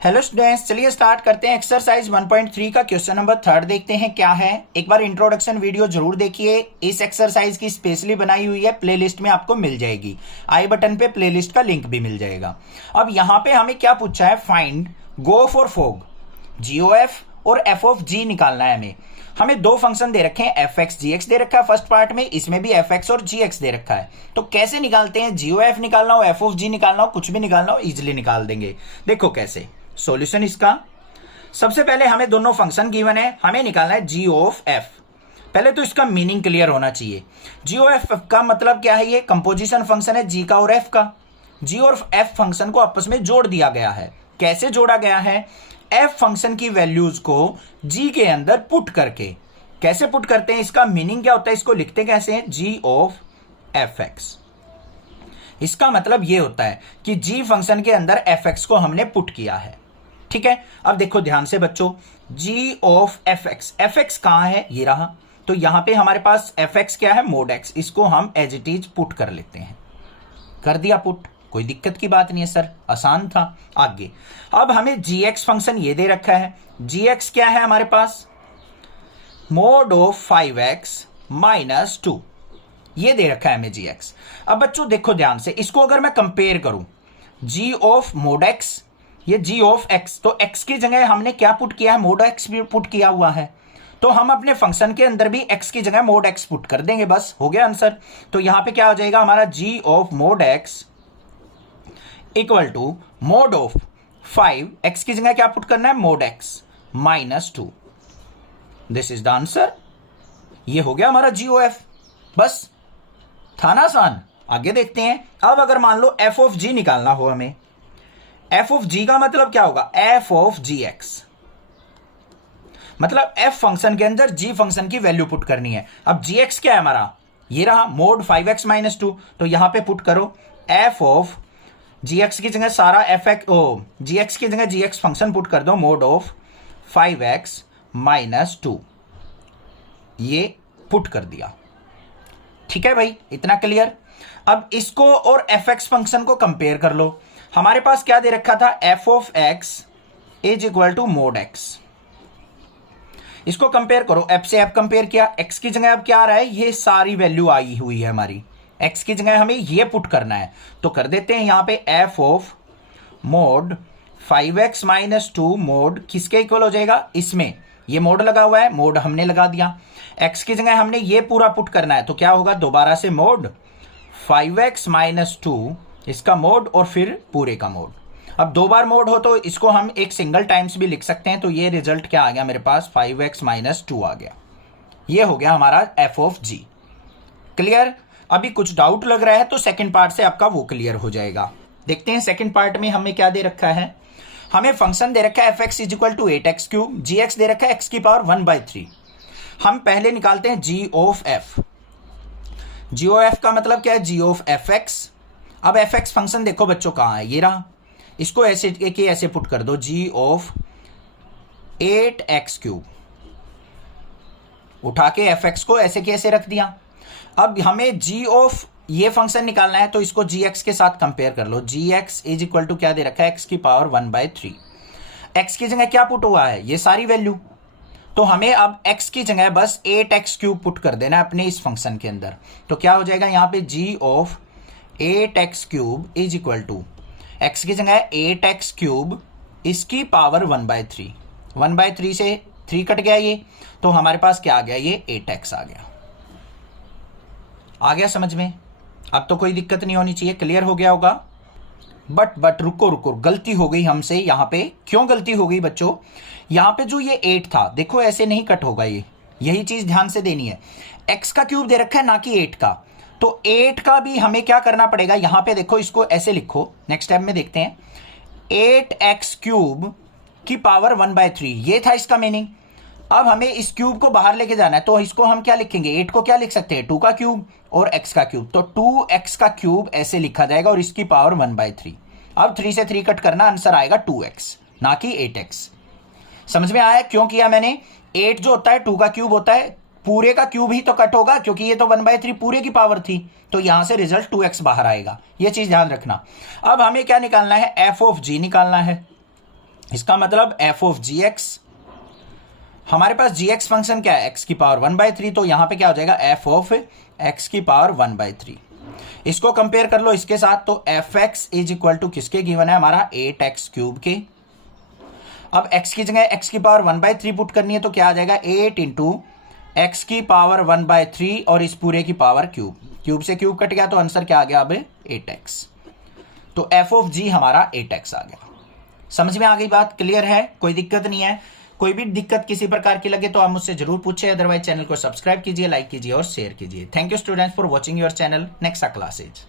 Hello students, चलिए start करते हैं। एक्सरसाइज 1.3 का क्वेश्चन नंबर 3 देखते हैं क्या है। एक बार इंट्रोडक्शन वीडियो जरूर देखिए। इस एक्सरसाइज की स्पेशली बनाई हुई है, प्लेलिस्ट में आपको मिल जाएगी। आई बटन पे प्लेलिस्ट का लिंक भी मिल जाएगा। अब यहाँ पे हमें क्या पूछा है, find go for fog, GOF और f(g) निकालना है हमें दो फंक्शन दे रखे हैं, fx gx दे रखा है फर्स्ट पार्ट में, इसमें भी fx और gx दे रखा है। तो कैसे निकालते हैं, GOF निकालना हो, f(g) निकालना हो, कुछ भी निकालना हो, इजिली निकाल देंगे। देखो कैसे सॉल्यूशन इसका। सबसे पहले हमें दोनों फंक्शन गिवन है, हमें निकालना है g(f). पहले तो इसका मीनिंग क्लियर होना चाहिए। g(f) का मतलब क्या है, ये कंपोजिशन फंक्शन है g का और f का। g और f फंक्शन को आपस में जोड़ दिया गया है। कैसे जोड़ा गया है, f फंक्शन की वैल्यूज को g के अंदर पुट करके। कैसे पुट करते हैं, इसका मीनिंग क्या होता है, इसको लिखते कैसे हैं, g(f(x). इसका मतलब ये होता है कि g फंक्शन के अंदर fx को हमने पुट किया है। ठीक है, अब देखो ध्यान से बच्चों, g(f(x), fx कहां है, ये रहा। तो यहां पे हमारे पास fx क्या है, mod x, इसको हम एज इट इज पुट कर लेते हैं। कर दिया पुट, कोई दिक्कत की बात नहीं है सर, आसान था। आगे अब हमें gx फंक्शन ये दे रखा है। gx क्या है हमारे पास, mod of 5x - 2, ये दे रखा है हमें gx। अब बच्चों देखो ध्यान से, इसको अगर मैं कंपेयर करूं, g of mod x, ये g of x, तो x की जगह हमने क्या पुट किया है, mod x भी पुट किया हुआ है। तो हम अपने फंक्शन के अंदर भी x की जगह mod x पुट कर देंगे, बस हो गया आंसर। तो यहां पे क्या हो जाएगा हमारा, g of mod x equal to mod of 5, x की जगह क्या पुट करना है, mod x - 2। This is the answer. ये हो गया हमारा GOF, बस था ना आसान। आगे देखते हैं। अब अगर मान लो f(g) निकालना हो हमें, f(g) का मतलब क्या होगा, f(gx), मतलब f फंक्शन के अंदर g फंक्शन की वैल्यू पुट करनी है। अब gx क्या है हमारा, ये रहा mod 5x - 2। तो यहां पे पुट करो f(gx) की जगह सारा gx की जगह gx फंक्शन पुट कर दो, mod of 5x - 2, ये पुट कर दिया। ठीक है भाई, इतना क्लियर। अब इसको और fx फंक्शन को कंपेयर कर लो। हमारे पास क्या दे रखा था, f(x) is equal to mod x। इसको कंपेयर करो, f से f कंपेयर किया, x की जगह अब क्या आ रहा है, ये सारी वैल्यू आई हुई है हमारी, x की जगह हमें ये पुट करना है। तो कर देते हैं यहां पे f of mod 5x - 2 mod किसके इक्वल हो जाएगा, इसमें ये मोड लगा हुआ है, मोड हमने लगा दिया। x की जगह हमने ये पूरा पुट करना है, तो क्या होगा, दोबारा से मोड 5x - 2, इसका मोड और फिर पूरे का मोड। अब दो बार मोड हो तो इसको हम एक सिंगल टाइम्स भी लिख सकते हैं। तो ये रिजल्ट क्या आ गया मेरे पास, 5x - 2 आ गया। ये हो गया हमारा f(g). क्लियर। अभी कुछ डाउट लग रहा है तो सेकंड पार्ट से आपका वो क्लियर हो जाएगा। देखते हैं सेकंड पार्ट में हमें क्या दे रखा है। हमें फंक्शन दे रखा है fx is equal to 8x3, gx दे रखा है x की पावर 1/3। हम पहले निकालते हैं g(f). g(f) का मतलब क्या है, g of fx। अब fx फंक्शन देखो बच्चों कहां है, ये रहा। इसको ऐसे के ऐसे पुट कर दो, g of 8x3, उठा के fx को ऐसे के ऐसे रख दिया। अब हमें g of ये फंक्शन निकालना है, तो इसको gx के साथ कंपेयर कर लो। gx इज इक्वल टू क्या दे रखा है, x की पावर 1/3। x की जगह क्या पुट हुआ है, ये सारी वैल्यू। तो हमें अब x की जगह बस 8x3 पुट कर देना है अपने इस फंक्शन के अंदर। तो क्या हो जाएगा यहाँ पे, g of 8x3 is equal to x की जगह 8x3, इसकी पावर 1/3। 1/3 से 3 कट गया ये, तो हमारे पास क्या आ गया, ये 8x आ गया। आ गया समझ में। अब तो कोई दिक्कत नहीं होनी चाहिए, क्लियर हो गया होगा। बट रुको, गलती हो गई हमसे यहां पे। क्यों गलती हो गई बच्चों, यहां पे जो ये 8 था, देखो ऐसे नहीं कट होगा ये, यही चीज ध्यान से देनी है। x का क्यूब दे रखा है ना कि 8 का, तो 8 का भी हमें क्या करना पड़ेगा, यहां पे देखो इसको ऐसे लिखो। नेक्स्ट स्टेप में देखते हैं, 8x3 की पावर 1/3, ये था इसका मीनिंग। अब हमें इस क्यूब को बाहर लेके जाना है, तो इसको हम क्या लिखेंगे, 8 को क्या लिख सकते हैं, 2 का क्यूब और x का क्यूब। तो 2x का क्यूब ऐसे लिखा जाएगा और इसकी पावर 1/3। अब 3 से 3 कट करना, आंसर आएगा 2x ना कि 8x। समझ में आया क्यों किया मैंने। 8 जो होता है 2 का क्यूब होता है, पूरे का क्यूब ही तो कट होगा, क्योंकि ये तो 1/3 पूरे की पावर थी। तो यहां से रिजल्ट 2x बाहर आएगा, ये चीज ध्यान रखना। अब हमें क्या निकालना है, f(g) निकालना है। इसका मतलब एफ ऑफ जी एक्स, हमारे पास जी एक्स फंक्शन क्या है, एक्स की पावर 1/3, तो यहां पे क्या हो जाएगा एफ ऑफ एक्स की पावर 1/3। इसको कंपेयर कर लो इसके साथ, तो f x is equal to किसके गिवन है, हमारा 8x³ के। अब x की जगह x की पावर 1/3 पुट करनी है, तो क्या आ जाएगा 8 इंटू एक्स की पावर 1/3 और इस पूरे की पावर क्यूब, क्यूब से क्यूब कट गया तो आंसर क्या आ गया अब 8x। तो एफ ऑफ जी हमारा 8x आ गया। समझ में आ गई बात, क्लियर है, कोई दिक्कत नहीं है। कोई भी दिक्कत किसी प्रकार की लगे तो आप मुझसे जरूर पूछे, अदरवाइज चैनल को सब्सक्राइब कीजिए, लाइक कीजिए और शेयर कीजिए। Thank you students for watching your channel. Next classes.